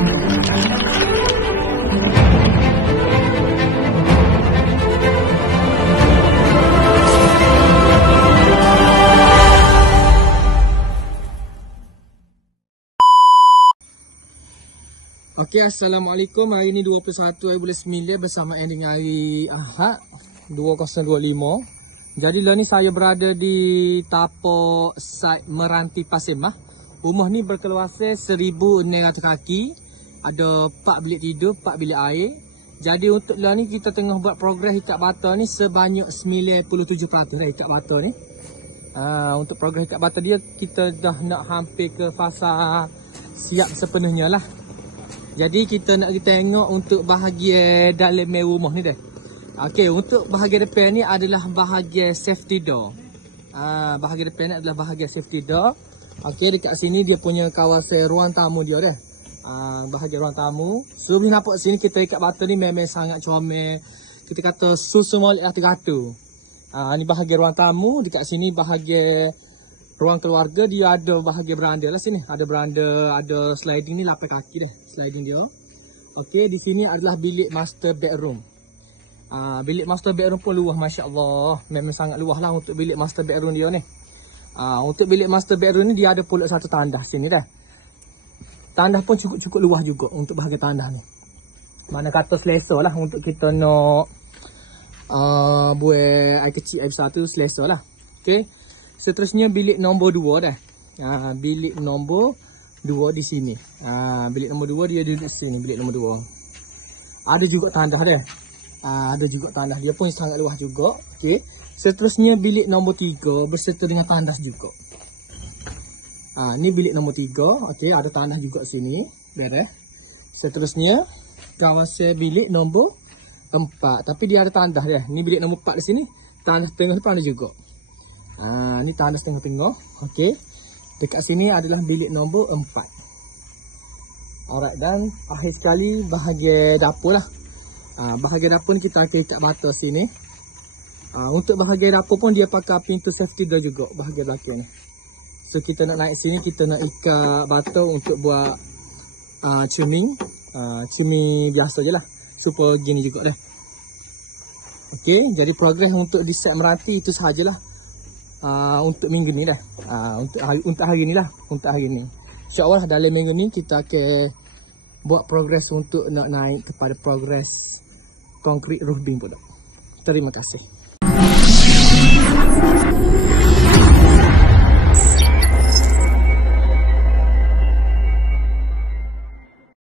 Okey, Assalamualaikum. Hari ni 21 hari bulan 9 bersamaan dengan hari Ahad 2025. Jadi lah ni saya berada di tapak site Meranti Pasir Mas. Rumah ni berkeluasan 1600 kaki. Ada 4 bilik tidur, 4 bilik air. Jadi untuk lah ni kita tengah buat progres ikat bata ni sebanyak 97% dah ikat bata ni. Untuk progres ikat bata dia kita dah nak hampir ke fasa siap sepenuhnya lah. Jadi kita nak tengok untuk bahagian dalam rumah ni dah. Okey, untuk bahagian depan ni adalah bahagian safety door. Bahagian depan ni adalah bahagian safety door. Okey, dekat sini dia punya kawasan ruang tamu dia dah. Bahagian ruang tamu. So boleh nampak sini kita ikat bata ni memang sangat comel. Kita kata susu molek lah teratur. Ni bahagian ruang tamu, dekat sini bahagian ruang keluarga. Dia ada bahagian beranda lah sini. Ada beranda, ada sliding ni 8 kaki dah. Sliding dia. Okey, di sini adalah bilik master bedroom. Bilik master bedroom pun luas, masya-Allah. Memang sangat luas lah untuk bilik master bedroom dia ni. Untuk bilik master bedroom ni dia ada pula satu tandas sini dah. Tandas pun cukup luas juga untuk bahagian tandas ni. Mana kata selesa lah untuk kita nak buat air kecil, air besar tu selesa lah. Okey. Seterusnya bilik nombor 2 dah. Bilik nombor 2 di sini. Bilik nombor 2 dia duduk sini, bilik nombor 2. Ada juga tandas dah. Ada juga tandas, dia pun sangat luas juga. Okey. Seterusnya bilik nombor 3 berserta dengan tandas juga. Ni bilik nombor 3. Okey, ada tandas juga sini. Beres. Seterusnya kawasan bilik nombor 4. Tapi dia ada tandas dah. Ni bilik nombor 4 di sini. Tandas tengah depan ada juga. Ni tandas tengah-tengah. Okey. Dekat sini adalah bilik nombor 4. Alright, dan akhir sekali bahagian dapur lah. Bahagian dapur ni kita akan ikat bata sini. Untuk bahagian dapur pun dia pakai pintu safety door juga bahagian belakang ni. So kita nak naik sini, kita nak ikat bata untuk buat chimney. Chimney biasa je lah. Supaya gini juga dah. Okey, jadi progres untuk di set Meranti itu sahajalah. Untuk minggu ni dah. Untuk hari ni lah. Untuk hari ni. InsyaAllah dalam minggu ni kita akan buat progres untuk nak naik kepada progres konkrit roof beam pula. Terima kasih.